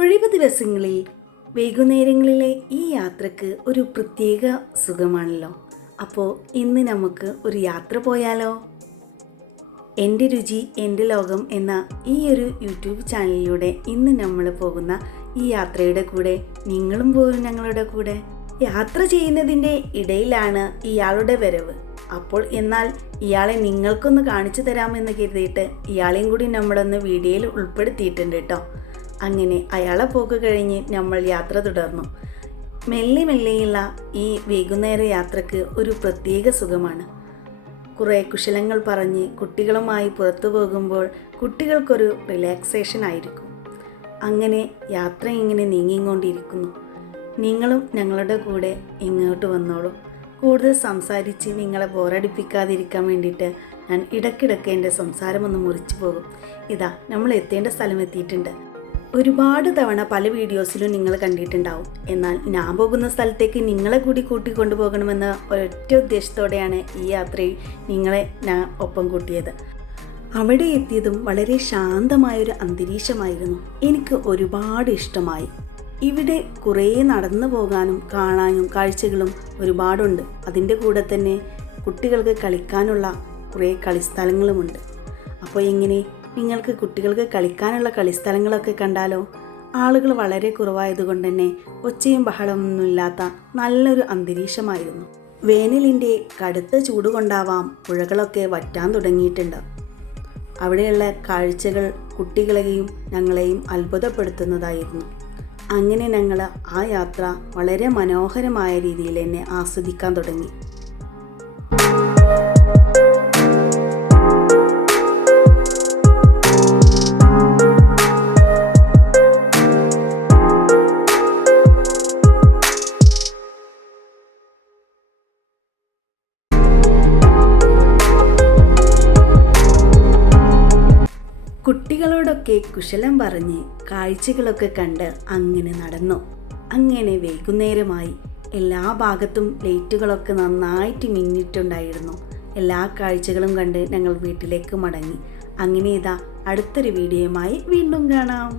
ഒഴിവ് ദിവസങ്ങളിൽ വൈകുന്നേരങ്ങളിലെ ഈ യാത്രക്ക് ഒരു പ്രത്യേക സുഖമാണല്ലോ. അപ്പോൾ ഇന്ന് നമുക്ക് ഒരു യാത്ര പോയാലോ? എൻ്റെ രുചി എൻ്റെ ലോകം എന്ന ഈ ഒരു യൂട്യൂബ് ചാനലിലൂടെ ഇന്ന് നമ്മൾ പോകുന്ന ഈ യാത്രയുടെ കൂടെ നിങ്ങളും പോകും ഞങ്ങളുടെ കൂടെ. യാത്ര ചെയ്യുന്നതിൻ്റെ ഇടയിലാണ് ഇയാളുടെ വരവ്. അപ്പോൾ എന്നാൽ ഇയാളെ നിങ്ങൾക്കൊന്ന് കാണിച്ചു തരാമെന്ന് കരുതിയിട്ട് ഇയാളെയും കൂടി നമ്മളൊന്ന് വീഡിയോയിൽ ഉൾപ്പെടുത്തിയിട്ടുണ്ട് കേട്ടോ. അങ്ങനെ അയാളെ പോക്ക് കഴിഞ്ഞ് നമ്മൾ യാത്ര തുടർന്നു. മെല്ലെ മെല്ലെയുള്ള ഈ വൈകുന്നേര യാത്രക്ക് ഒരു പ്രത്യേക സുഖമാണ്. കുറേ കുശലങ്ങൾ പറഞ്ഞ് കുട്ടികളുമായി പുറത്തു പോകുമ്പോൾ കുട്ടികൾക്കൊരു റിലാക്സേഷൻ ആയിരിക്കും. അങ്ങനെ യാത്ര ഇങ്ങനെ നീങ്ങിക്കൊണ്ടിരിക്കുന്നു. നിങ്ങളും ഞങ്ങളുടെ കൂടെ ഇങ്ങോട്ട് വന്നോളൂ. കൂടുതൽ സംസാരിച്ച് നിങ്ങളെ ബോറടിപ്പിക്കാതിരിക്കാൻ വേണ്ടിയിട്ട് ഞാൻ ഇടയ്ക്കിടയ്ക്ക് എൻ്റെ സംസാരമൊന്ന് മുറിച്ചു പോകും. ഇതാ നമ്മൾ എത്തേണ്ട സ്ഥലം എത്തിയിട്ടുണ്ട്. ഒരുപാട് തവണ പല വീഡിയോസിലും നിങ്ങൾ കണ്ടിട്ടുണ്ടാവും. എന്നാൽ ഞാൻ പോകുന്ന സ്ഥലത്തേക്ക് നിങ്ങളെ കൂടി കൂട്ടിക്കൊണ്ടുപോകണമെന്ന ഒരൊറ്റ ഉദ്ദേശത്തോടെയാണ് ഈ യാത്രയിൽ നിങ്ങളെ ഞാൻ ഒപ്പം കൂട്ടിയത്. അവിടെ എത്തിയതും വളരെ ശാന്തമായൊരു അന്തരീക്ഷമായിരുന്നു. എനിക്ക് ഒരുപാട് ഇഷ്ടമായി. ഇവിടെ കുറേ നടന്നു പോകാനും കാണാനും കാഴ്ചകളും ഒരുപാടുണ്ട്. അതിൻ്റെ കൂടെ തന്നെ കുട്ടികൾക്ക് കളിക്കാനുള്ള കുറേ കളിസ്ഥലങ്ങളുമുണ്ട്. അപ്പോൾ എങ്ങനെ നിങ്ങൾക്ക് കുട്ടികൾക്ക് കളിക്കാനുള്ള കളിസ്ഥലങ്ങളൊക്കെ കണ്ടാലോ? ആളുകൾ വളരെ കുറവായതുകൊണ്ട് തന്നെ ഒച്ചയും ബഹളമൊന്നുമില്ലാത്ത നല്ലൊരു അന്തരീക്ഷമായിരുന്നു. വേനലിൻ്റെ കടുത്ത ചൂട് കൊണ്ടാവാം പുഴകളൊക്കെ വറ്റാൻ തുടങ്ങിയിട്ടുണ്ട്. അവിടെയുള്ള കാഴ്ചകൾ കുട്ടികളെയും ഞങ്ങളെയും അത്ഭുതപ്പെടുത്തുന്നതായിരുന്നു. അങ്ങനെ ഞങ്ങൾ ആ യാത്ര വളരെ മനോഹരമായ രീതിയിൽ തന്നെ ആസ്വദിക്കാൻ തുടങ്ങി. കുട്ടികളോടൊക്കെ കുശലം പറഞ്ഞ് കാഴ്ചകളൊക്കെ കണ്ട് അങ്ങനെ നടന്നു. അങ്ങനെ വൈകുന്നേരമായി. എല്ലാ ഭാഗത്തും ലൈറ്റുകളൊക്കെ നന്നായിട്ട് മിന്നിട്ടുണ്ടായിരുന്നു. എല്ലാ കാഴ്ചകളും കണ്ട് ഞങ്ങൾ വീട്ടിലേക്ക് മടങ്ങി. അങ്ങനെ ഇതാ അടുത്തൊരു വീഡിയോയുമായി വീണ്ടും കാണാം.